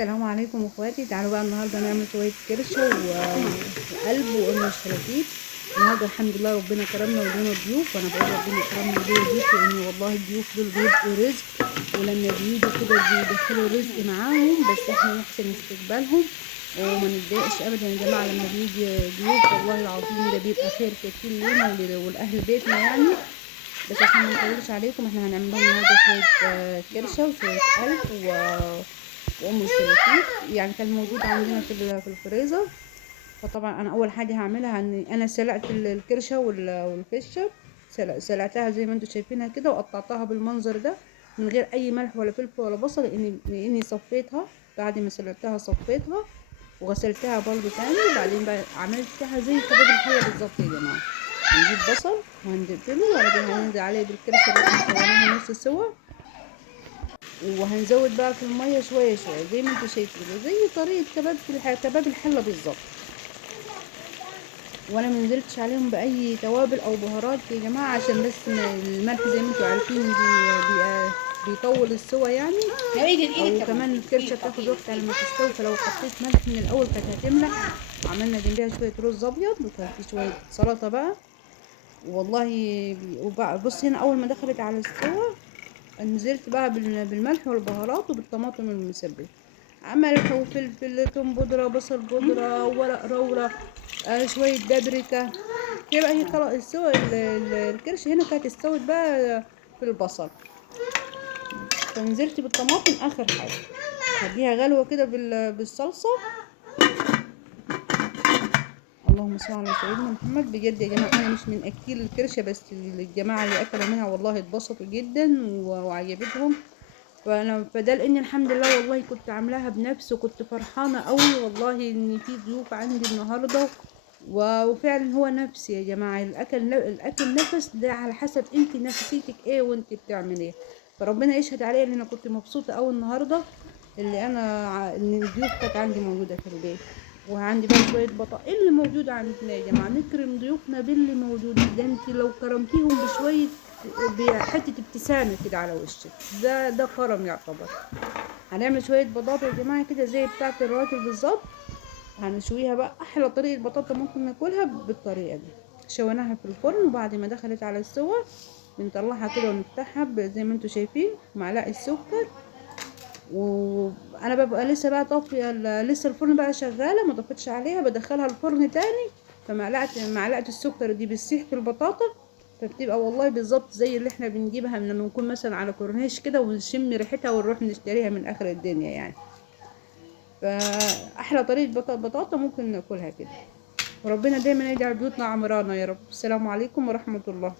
السلام عليكم اخواتي. تعالوا بقى النهارده نعمل شويه كرشه وقلب وقرن الشلاتيت. النهارده الحمد لله ربنا كرمنا ولينا ضيوف، وانا بقول ربنا كرمنا ولينا ضيوف لان والله الضيوف دول بيبقوا رزق، ولما بيجوا كده بيدخلوا الرزق معاهم، بس احنا نحسن استقبالهم وما نتضايقش ابدا يا جماعه لما بيجي ضيوف. والله العظيم ده بيبقى خير كتير لينا ولاهل بيتنا يعني. بس عشان ما نطولش عليكم احنا هنعمل لهم النهارده شويه كرشه وشويه قلب وام الشلاتيت. يعني كان موجود عندنا في الفريزر. فطبعا انا اول حاجه هعملها ان انا سلقت الكرشه والفشه. سلقتها زي ما انتم شايفينها كده وقطعتها بالمنظر ده من غير اي ملح ولا فلفل ولا بصل، لاني صفيتها. بعد ما سلقتها صفيتها وغسلتها برضو تاني. وبعدين بقى عملتها زي كباب الحله بالظبط يا جماعه. هنجيب بصل وهندبله وبعدين هننزل عليه بالكرشه اللي احنا سويناها نص سوا، وهنزود بقى في الميه شويه شويه زي ما انتم شايفين زي طريقه كباب الحله بالظبط. وانا منزلتش عليهم باي توابل او بهارات يا جماعه، عشان بس الملح زي ما انتم عارفين بيطول السوا يعني. او كمان الكرشه بتاخد وقت على ما تستوي، فلو حطيت ملح من الاول كانت هتملح. عملنا جنبها شويه رز ابيض وكان في شويه سلطه بقى والله. بص هنا اول ما دخلت على السوا نزلت بقى بالملح والبهارات وبالطماطم المسبكة، ملح وفلفل توم بودرة بصل بودرة ورق لورا، شوية بابريكا. يبقى هي خلاص السوا الكرش هنا كانت استوت بقى في البصل. فنزلت بالطماطم اخر حاجة هديها غلوة كده بالصلصة. اللهم صل على سيدنا محمد. بجد يا جماعة انا مش من اكيل الكرشة، بس الجماعة اللي اكلوا منها والله اتبسطوا جدا وعجبتهم. فده لان الحمد لله والله كنت عاملاها بنفسي وكنت فرحانه قوي والله ان في ضيوف عندي النهارده. وفعلا هو نفسي يا جماعه. الاكل نفس ده على حسب انت نفسيتك ايه وانت بتعمل ايه. فربنا يشهد عليا ان انا كنت مبسوطه قوي النهارده ان الضيوف كانت عندي موجوده في البيت. وعندي بقى شويه بطاطا اللي موجود عندنا يا جماعه. نكرم ضيوفنا باللي موجود. ده انت لو كرمتيهم بشويه بحته ابتسامه كده على وشك ده كرم يعتبر. هنعمل شويه بطاطا يا جماعه كده زي بتاعه الرواتب بالظبط. هنشويها بقى احلى طريقه بطاطا ممكن ناكلها بالطريقه دي. شويناها في الفرن وبعد ما دخلت على السوا بنطلعها كده ونفتحها زي ما انتم شايفين معلقه سكر. وانا ببقى لسه بقى طافيه لسه الفرن بقى شغاله ما طفتش عليها، بدخلها الفرن تاني. معلقه السكر دي بتسيح في البطاطا، فبتبقى والله بالظبط زي اللي احنا بنجيبها من لما نكون مثلا على كورنيش كده ونشم ريحتها ونروح نشتريها من اخر الدنيا يعني. فاحلى طريقه بطاطا ممكن ناكلها كده. وربنا دايما يجعل بيوتنا عمرانه يا رب. السلام عليكم ورحمه الله.